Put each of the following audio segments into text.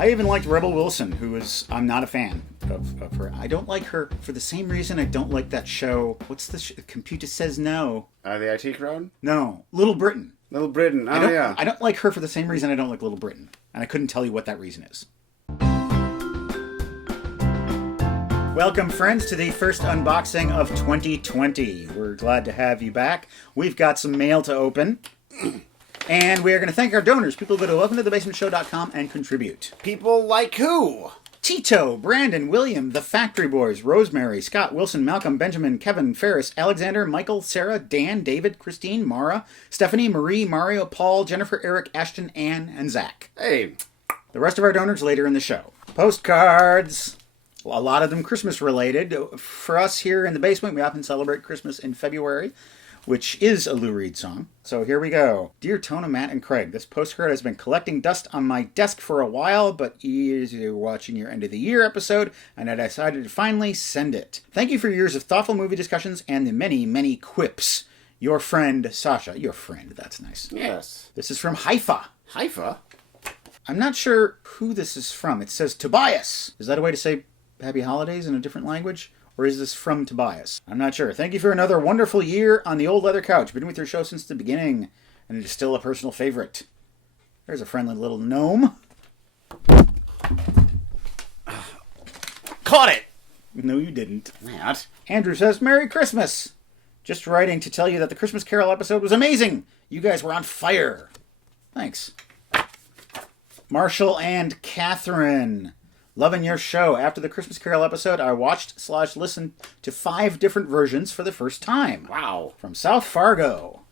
I even liked Rebel Wilson, I'm not a fan of her. I don't like her for the same reason I don't like that show. What's the Computer Says No? The IT Crowd? No, Little Britain. Little Britain, yeah. I don't like her for the same reason I don't like Little Britain. And I couldn't tell you what that reason is. Welcome, friends, to the first unboxing of 2020. We're glad to have you back. We've got some mail to open. And we are going to thank our donors. People go to welcometothebasementshow.com and contribute. People like who? Tito, Brandon, William, The Factory Boys, Rosemary, Scott, Wilson, Malcolm, Benjamin, Kevin, Ferris, Alexander, Michael, Sarah, Dan, David, Christine, Mara, Stephanie, Marie, Mario, Paul, Jennifer, Eric, Ashton, Ann, and Zach. Hey. The rest of our donors later in the show. Postcards. A lot of them Christmas related. For us here in the basement, we often celebrate Christmas in February, which is a Lou Reed song. So here we go. Dear Tona, Matt, and Craig, this postcard has been collecting dust on my desk for a while, but you're watching your end of the year episode, and I decided to finally send it. Thank you for years of thoughtful movie discussions and the many, many quips. Your friend, Sasha. Your friend, that's nice. Yes. This is from Haifa. Haifa? I'm not sure who this is from. It says Tobias. Is that a way to say Happy Holidays in a different language? Or is this from Tobias? I'm not sure. Thank you for another wonderful year on the old leather couch. Been with your show since the beginning, and it is still a personal favorite. There's a friendly little gnome. Caught it! No, you didn't. Matt. Andrew says, Merry Christmas! Just writing to tell you that the Christmas Carol episode was amazing! You guys were on fire! Thanks. Marshall and Catherine. Loving your show. After the Christmas Carol episode, I watched/listened to 5 different versions for the first time. Wow. From South Fargo.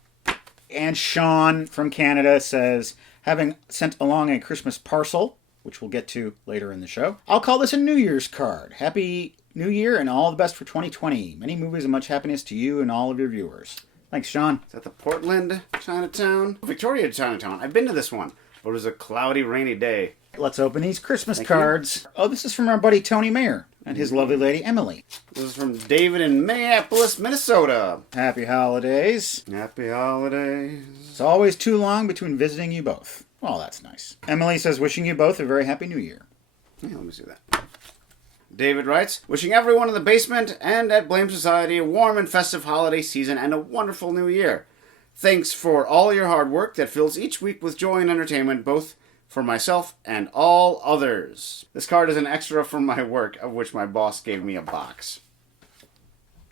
And Sean from Canada says, having sent along a Christmas parcel, which we'll get to later in the show, I'll call this a New Year's card. Happy New Year and all the best for 2020. Many movies and much happiness to you and all of your viewers. Thanks, Sean. Is that the Portland Chinatown? Victoria Chinatown. I've been to this one, but it was a cloudy, rainy day. Let's open these Christmas cards. Oh, this is from our buddy Tony Mayer and his lovely lady Emily. This is from David in Minneapolis, Minnesota. Happy holidays. Happy holidays. It's always too long between visiting you both. Well, that's nice. Emily says, wishing you both a very happy new year. Yeah, let me see that. David writes, wishing everyone in the basement and at Blame Society a warm and festive holiday season and a wonderful new year. Thanks for all your hard work that fills each week with joy and entertainment, both for myself and all others. This card is an extra from my work, of which my boss gave me a box.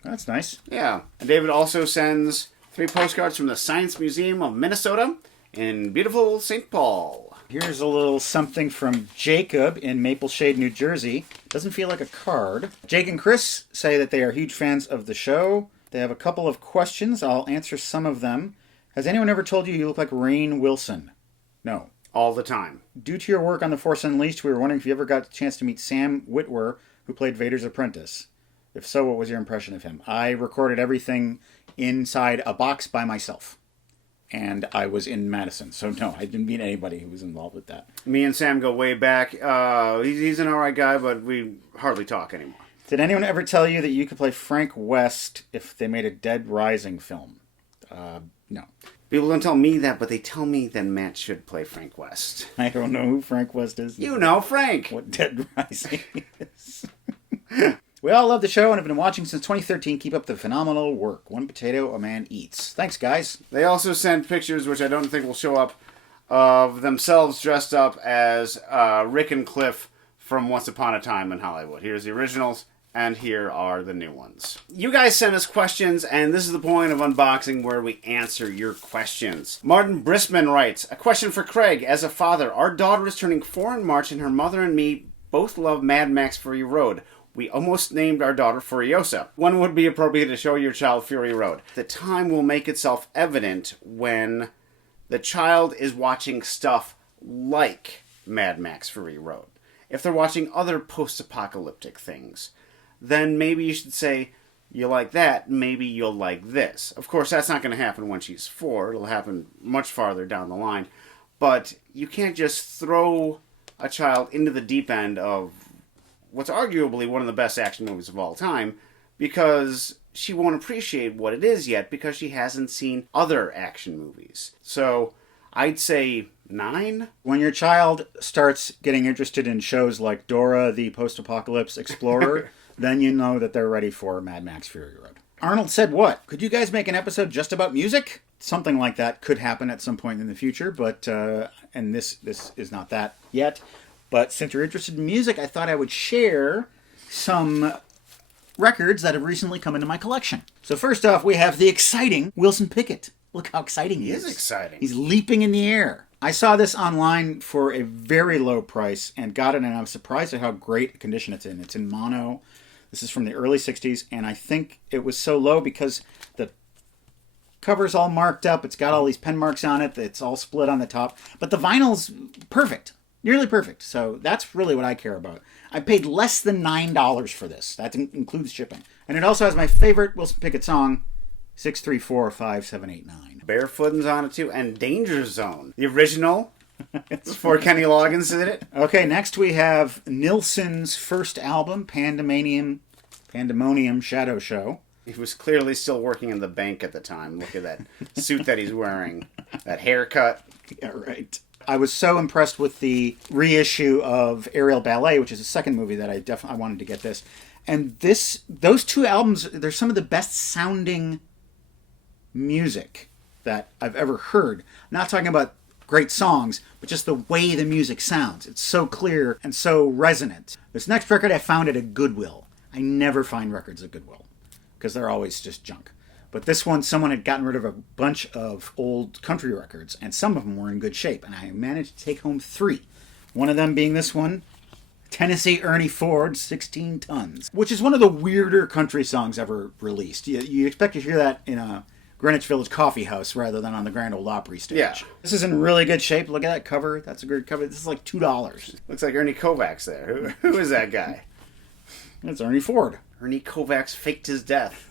That's nice. Yeah. And David also sends 3 postcards from the Science Museum of Minnesota in beautiful St. Paul. Here's a little something from Jacob in Maple Shade, New Jersey. Doesn't feel like a card. Jake and Chris say that they are huge fans of the show. They have a couple of questions. I'll answer some of them. Has anyone ever told you look like Rainn Wilson? No. All the time. Due to your work on The Force Unleashed, we were wondering if you ever got a chance to meet Sam Witwer, who played Vader's apprentice. If so, what was your impression of him? I recorded everything inside a box by myself. And I was in Madison, so no, I didn't meet anybody who was involved with that. Me and Sam go way back. He's an alright guy, but we hardly talk anymore. Did anyone ever tell you that you could play Frank West if they made a Dead Rising film? No. People don't tell me that, but they tell me that Matt should play Frank West. I don't know who Frank West is. You know Frank. What Dead Rising is. We all love the show and have been watching since 2013. Keep up the phenomenal work. One potato a man eats. Thanks, guys. They also sent pictures, which I don't think will show up, of themselves dressed up as Rick and Cliff from Once Upon a Time in Hollywood. Here's the originals. And here are the new ones. You guys sent us questions, and this is the point of unboxing where we answer your questions. Martin Brisman writes, a question for Craig. As a father, our daughter is turning 4 in March, and her mother and me both love Mad Max Fury Road. We almost named our daughter Furiosa. When would be appropriate to show your child Fury Road? The time will make itself evident when the child is watching stuff like Mad Max Fury Road. If they're watching other post-apocalyptic things, then maybe you should say, you like that, maybe you'll like this. Of course, that's not going to happen when she's 4. It'll happen much farther down the line. But you can't just throw a child into the deep end of what's arguably one of the best action movies of all time, because she won't appreciate what it is yet because she hasn't seen other action movies. So I'd say 9? When your child starts getting interested in shows like Dora the Post-Apocalypse Explorer, then you know that they're ready for Mad Max Fury Road. Arnold said what? Could you guys make an episode just about music? Something like that could happen at some point in the future, but and this is not that yet. But since you're interested in music, I thought I would share some records that have recently come into my collection. So first off, we have the exciting Wilson Pickett. Look how exciting he is. He is exciting. He's leaping in the air. I saw this online for a very low price and got it, and I was surprised at how great a condition it's in. It's in mono. This is from the early 60s, and I think it was so low because the cover's all marked up. It's got all these pen marks on it. It's all split on the top. But the vinyl's perfect. Nearly perfect. So that's really what I care about. I paid less than $9 for this. That includes shipping. And it also has my favorite Wilson Pickett song, 6345789. Barefootin's on it too, and Danger Zone. The original, before Kenny Loggins did it. Okay, next we have Nilsson's first album, Pandemonium Shadow Show. He was clearly still working in the bank at the time. Look at that suit that he's wearing. That haircut. Yeah, right. I was so impressed with the reissue of Aerial Ballet, which is the second movie that I wanted to get this. And those two albums, they're some of the best sounding music that I've ever heard. I'm not talking about great songs, but just the way the music sounds. It's so clear and so resonant. This next record I found at a Goodwill. I never find records at Goodwill because they're always just junk. But this one, someone had gotten rid of a bunch of old country records, and some of them were in good shape, and I managed to take home 3. One of them being this one, Tennessee Ernie Ford, 16 Tons, which is one of the weirder country songs ever released. You expect to hear that in a Greenwich Village coffee house rather than on the Grand Ole Opry stage. Yeah. This is in really good shape. Look at that cover. That's a good cover. This is like $2. Looks like Ernie Kovacs there. Who is that guy? It's Ernie Ford. Ernie Kovacs faked his death.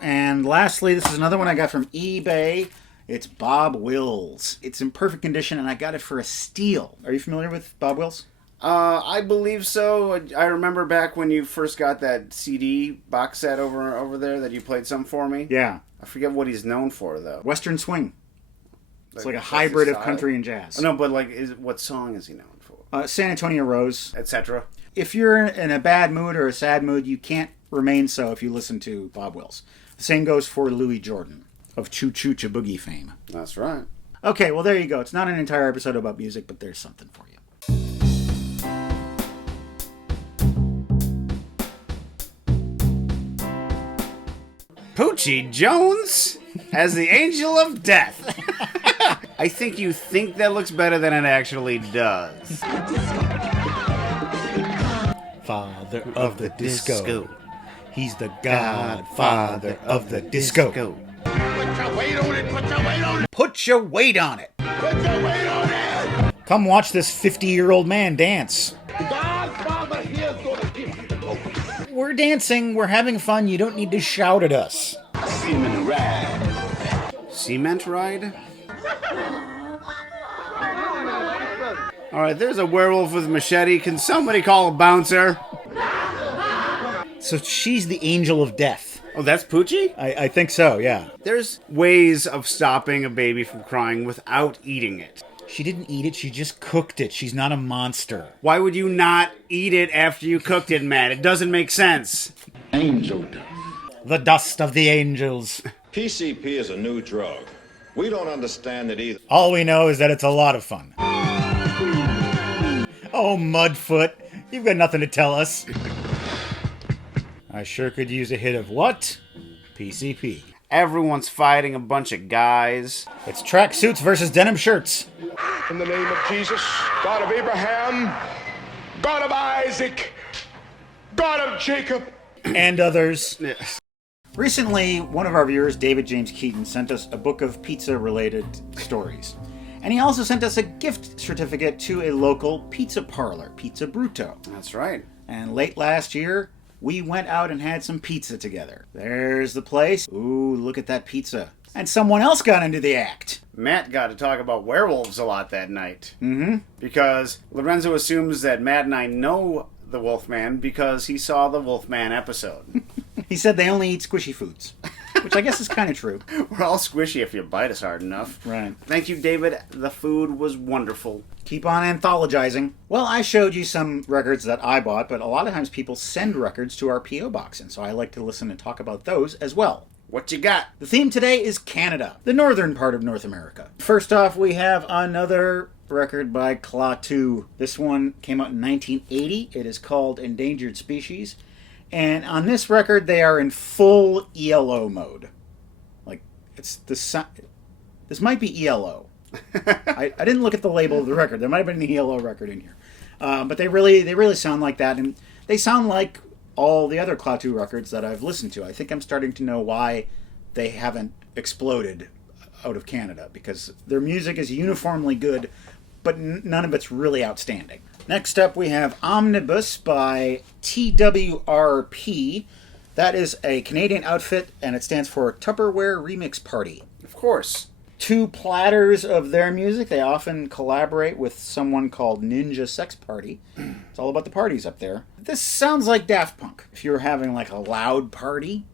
And lastly, this is another one I got from eBay. It's Bob Wills. It's in perfect condition, and I got it for a steal. Are you familiar with Bob Wills? I believe so. I remember back when you first got that CD box set over there that you played some for me. Yeah. I forget what he's known for, though. Western swing. It's like a hybrid of country and jazz. Oh, no, but what song is he known for? San Antonio Rose. Etc. If you're in a bad mood or a sad mood, you can't remain so if you listen to Bob Wills. The same goes for Louis Jordan of Choo Choo Cha Boogie fame. That's right. Okay, well, there you go. It's not an entire episode about music, but there's something for you. Poochie Jones as the Angel of Death. I think you think that looks better than it actually does. Father of the disco. He's the godfather of the disco. Go. Put your weight on it, put your weight on it, Put your weight on it. put your weight on it! Come watch this 50-year-old man dance. Godfather here's gonna give you the go. We're dancing. We're having fun. You don't need to shout at us. Seaman ride. Cement ride? Alright, there's a werewolf with a machete. Can somebody call a bouncer? So she's the angel of death. Oh, that's Poochie? I think so, yeah. There's ways of stopping a baby from crying without eating it. She didn't eat it. She just cooked it. She's not a monster. Why would you not eat it after you cooked it, Matt? It doesn't make sense. Angel death. The dust of the angels. PCP is a new drug. We don't understand it either. All we know is that it's a lot of fun. Oh, Mudfoot. You've got nothing to tell us. I sure could use a hit of what? PCP. Everyone's fighting a bunch of guys. It's tracksuits versus denim shirts. In the name of Jesus, God of Abraham, God of Isaac, God of Jacob. And others. Recently, one of our viewers, David James Keaton, sent us a book of pizza-related stories. And he also sent us a gift certificate to a local pizza parlor, Pizza Bruto. That's right. And late last year, we went out and had some pizza together. There's the place. Ooh, look at that pizza. And someone else got into the act. Matt got to talk about werewolves a lot that night. Mm-hmm. Because Lorenzo assumes that Matt and I know the Wolfman because he saw the Wolfman episode. He said they only eat squishy foods. Which I guess is kind of true. We're all squishy if you bite us hard enough. Right. Thank you, David. The food was wonderful. Keep on anthologizing. Well, I showed you some records that I bought, but a lot of times people send records to our P.O. box, and so I like to listen and talk about those as well. What you got? The theme today is Canada, the northern part of North America. First off, we have another record by Cthulhu. This one came out in 1980. It is called Endangered Species. And on this record, they are in full ELO mode. Like, it's the this might be ELO. I didn't look at the label of the record. There might have been an ELO record in here. But they really sound like that. And they sound like all the other Cthulhu records that I've listened to. I think I'm starting to know why they haven't exploded out of Canada, because their music is uniformly good, but none of it's really outstanding. Next up, we have Omnibus by TWRP. That is a Canadian outfit, and it stands for Tupperware Remix Party. Of course. 2 platters of their music. They often collaborate with someone called Ninja Sex Party. It's all about the parties up there. This sounds like Daft Punk. If you were having like a loud party,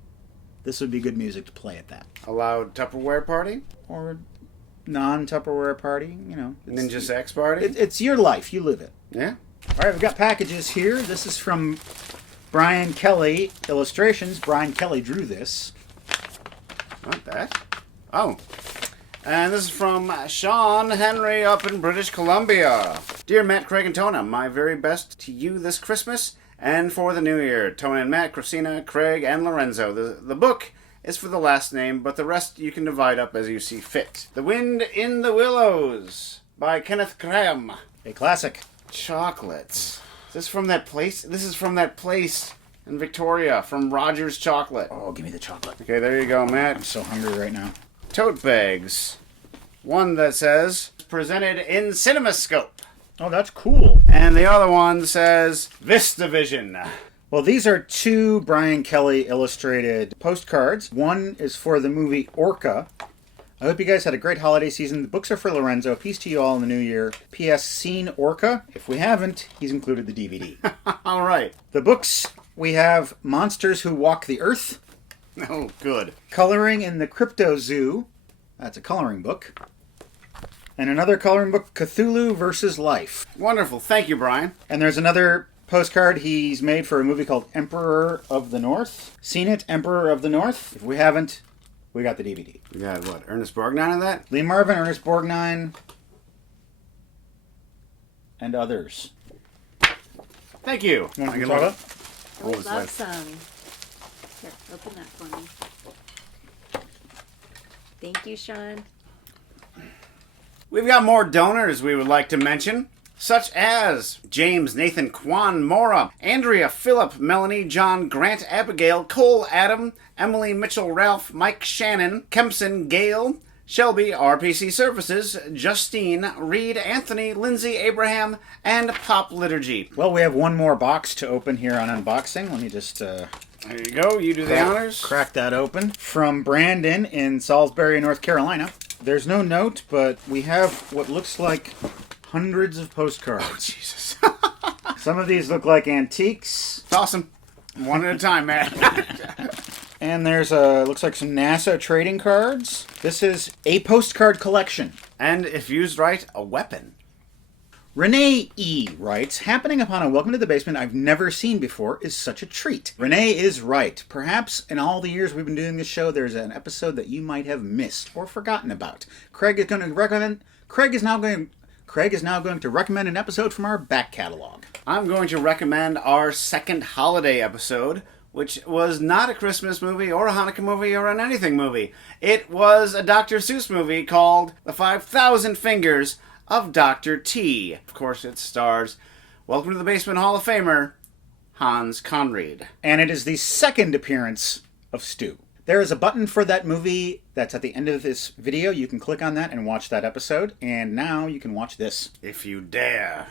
this would be good music to play at that. A loud Tupperware party? Or non-Tupperware party, you know. Ninja Sex party? It's your life. You live it. Yeah. All right, we've got packages here. This is from Brian Kelly Illustrations. Brian Kelly drew this. Not that. Oh. And this is from Sean Henry up in British Columbia. Dear Matt, Craig, and Tona, my very best to you this Christmas and for the new year. Tona and Matt, Christina, Craig, and Lorenzo. The book is for the last name, but the rest you can divide up as you see fit. The Wind in the Willows by Kenneth Graham. A classic. Chocolates. Is this from that place? This is from that place in Victoria, from Rogers Chocolate. Oh, give me the chocolate. Okay, there you go, Matt. I'm so hungry right now. Tote bags. One that says, presented in CinemaScope. Oh, that's cool. And the other one says, VistaVision. Well, these are 2 Brian Kelly illustrated postcards. One is for the movie Orca. I hope you guys had a great holiday season. The books are for Lorenzo. Peace to you all in the new year. P.S. Seen Orca? If we haven't, he's included the DVD. All right. The books, we have Monsters Who Walk the Earth. Oh, good. Coloring in the Crypto Zoo. That's a coloring book. And another coloring book, Cthulhu versus Life. Wonderful. Thank you, Brian. And there's another postcard he's made for a movie called Emperor of the North. Seen it, Emperor of the North? If we haven't, we got the DVD. We got, what, Ernest Borgnine in that? Lee Marvin, Ernest Borgnine, and others. Thank you. You want I to can talk look- about? I would it's love like- some. Here, open that for me. Thank you, Sean. We've got more donors we would like to mention, such as James Nathan Kwan Mora, Andrea Phillip, Melanie John Grant Abigail Cole Adam, Emily Mitchell Ralph Mike Shannon, Kempson Gail, Shelby RPC Services, Justine Reed Anthony Lindsay Abraham, and Pop Liturgy. Well, we have one more box to open here on unboxing. Let me just There you go. You do the honors. crack that open. From Brandon in Salisbury, North Carolina. There's no note, but we have what looks like hundreds of postcards. Jesus. Some of these look like antiques. It's awesome. One at a time, man. And there's looks like some NASA trading cards. This is a postcard collection. And if used right, a weapon. Renee E. writes, happening upon a Welcome to the Basement I've never seen before is such a treat. Renee is right. Perhaps in all the years we've been doing this show, there's an episode that you might have missed or forgotten about. Craig is now going to recommend an episode from our back catalog. I'm going to recommend our second holiday episode, which was not a Christmas movie or a Hanukkah movie or an anything movie. It was a Dr. Seuss movie called The 5,000 Fingers of Dr. T. Of course, it stars Welcome to the Basement Hall of Famer, Hans Conried. And it is the second appearance of Stu. There is a button for that movie that's at the end of this video. You can click on that and watch that episode. And now you can watch this. If you dare.